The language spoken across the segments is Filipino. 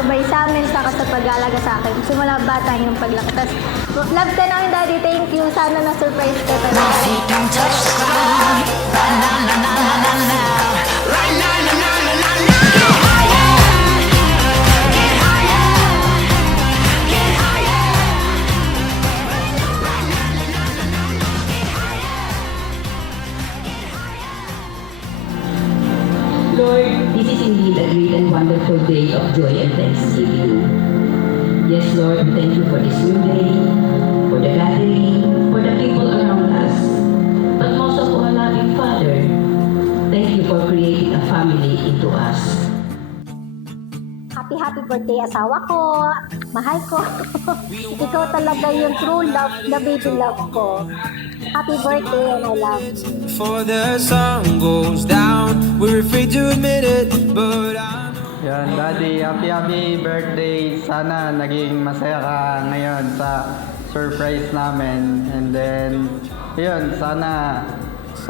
gabay sa amin, saka sa pag-aalaga sa akin. Simula bata yung paglaki. Tapos, love ka namin, Daddy. Thank you. Sana na-surprise ka talaga. My feet don't touch the ground. Right now, na na na na na. Right now, na na na na na. Get higher, get higher, get higher. Right now, na na na na na. Get higher, get higher. Lord, this is indeed a great and wonderful day of joy and thanksgiving. Yes, Lord, we thank you for this new day, for the gathering, for the people around us. But most of all, loving Father, thank you for creating a family into us. Happy birthday, asawa ko. Mahal ko. Ikaw talaga yung true love, the baby love ko. Happy birthday and I love you. Before the sun goes down, we're afraid to admit it, but I know. Yan, Daddy, happy birthday. Sana naging masaya ka ngayon sa surprise namin. And then, yun, sana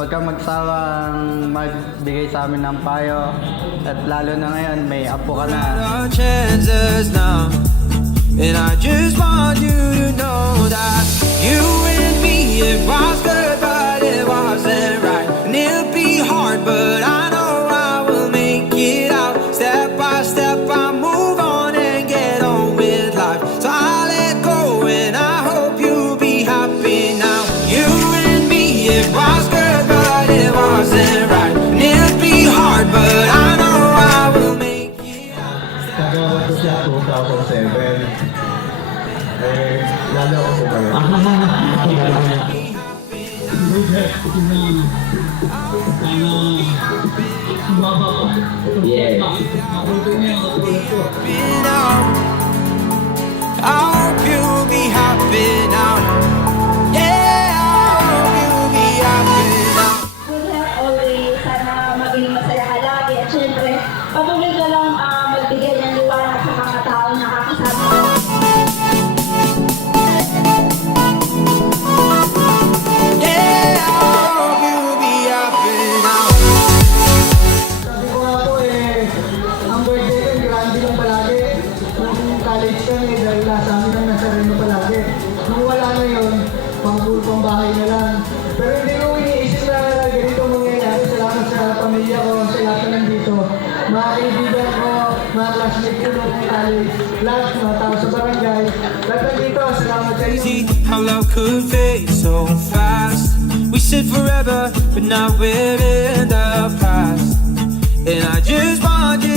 huwag kang magsawang magbigay sa amin ng payo. At lalo na ngayon, may apo ka na. Our chances now, and I just want you to know that you and me, it was good, but it wasn't right. And it'll be hard, but I know I will make it out. Step by step, I move on and get on with life. So I let go, and I hope you'll be happy now. You and me, it was good, but it wasn't right. And it'll be hard, but I know I will make it out. Nagawa ko siya 2007. Lalo ako po kayo. Yes. I hope you'll be happy now. Yeah, I hope you'll be happy now. Good health always. Sana maging masaya ka lagi. At syempre, patuloy ka lang magbigay ng liwanag sa mga tao na nakakasama. Yeah, I hope you'll be happy now. Sabi ko nga po ang birthday ko, grande lang palagi. Nung college kami, dahil nasa amin ang nasa Reno palagi. Nung wala na yun, pang bahay na lang. Pero hindi ko iniisip na ganito mangyayari. Salamat sa pamilya ko, sa lahat na nandito. Mga kaibigan ko, mga classmate ko nung college, lahat, mga tao sa barangay. Lahat nandito, salamat sa inyo. Crazy how love could fade so fast. We said forever, but now we're in the past. And I just want you